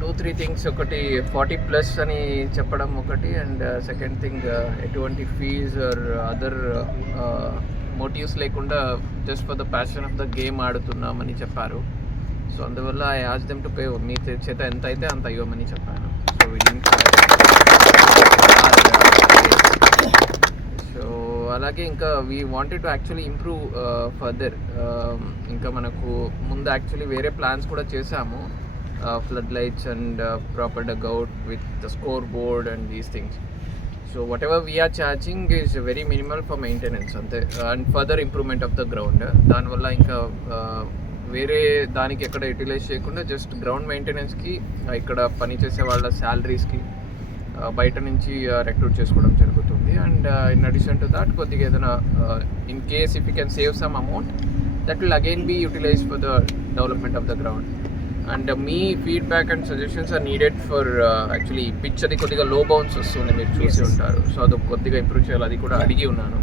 Two three things ఒకటి forty plus అని చెప్పడం ఒకటి అండ్ సెకండ్ థింగ్ ఎటువంటి ఫీజ్ ఆర్ అదర్ మోటివ్స్ లేకుండా just for the passion of the game ఆడుతున్నామని చెప్పారు. సో అందువల్ల I ask them to pay me చేత ఎంత అయితే అంత ఇవ్వమని చెప్పాను సో సో అలాగే ఇంకా we wanted to actually improve further ఇంకా మనకు ముందు యాక్చువల్లీ వేరే ప్లాన్స్ కూడా చేసాము floodlights and proper dugout with the scoreboard and these things so whatever we are charging is very minimal for maintenance అంతే. And further improvement of the ground దానివల్ల ఇంకా uh, వేరే దానికి ఎక్కడ యూటిలైజ్ చేయకుండా జస్ట్ గ్రౌండ్ మెయింటెనెన్స్కి ఇక్కడ పనిచేసే వాళ్ళ శాలరీస్కి uh, బయట నుంచి uh, రిక్రూట్ చేసుకోవడం జరుగుతుంది. And in addition to that కొద్దిగా ఏదైనా in case if you can save some amount that will again be utilize for the development of the ground and me feedback and suggestions are needed for actually pitch అది కొద్దిగా లో bounce వస్తుంది మీరు చూసి ఉంటారు. So అది కొద్దిగా improve చేయాలి అది కూడా అడిగి ఉన్నాను.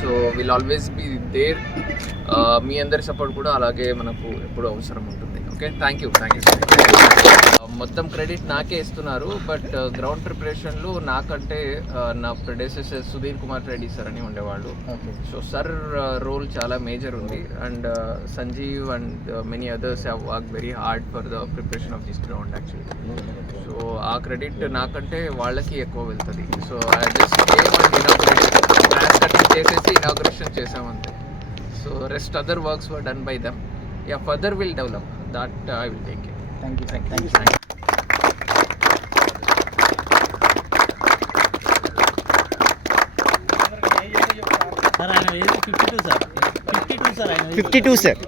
So will always be there మీ అందరి సపోర్ట్ కూడా అలాగే మనకు ఎప్పుడు అవసరం ఉంటుంది. Okay thank you thank you మొత్తం క్రెడిట్ నాకే ఇస్తున్నారు. బట్ గ్రౌండ్ ప్రిపరేషన్లో నాకంటే uh, నా ప్రెడెసెసర్ సుధీర్ కుమార్ రెడ్డి సార్ అని ఉండేవాళ్ళు. సో సర్ రోల్ చాలా మేజర్ ఉంది. And Sanjeev and many others have work very hard for the preparation of this ground actually so ఆ క్రెడిట్ నాకంటే వాళ్ళకి ఎక్కువ వెళ్తుంది. So I just inauguration చేసామంతే. So rest other works were done by them ya further will develop that I will take it thank you thank you thank you sir ఆయన fifty two sir fifty two sir ఆయన fifty two sir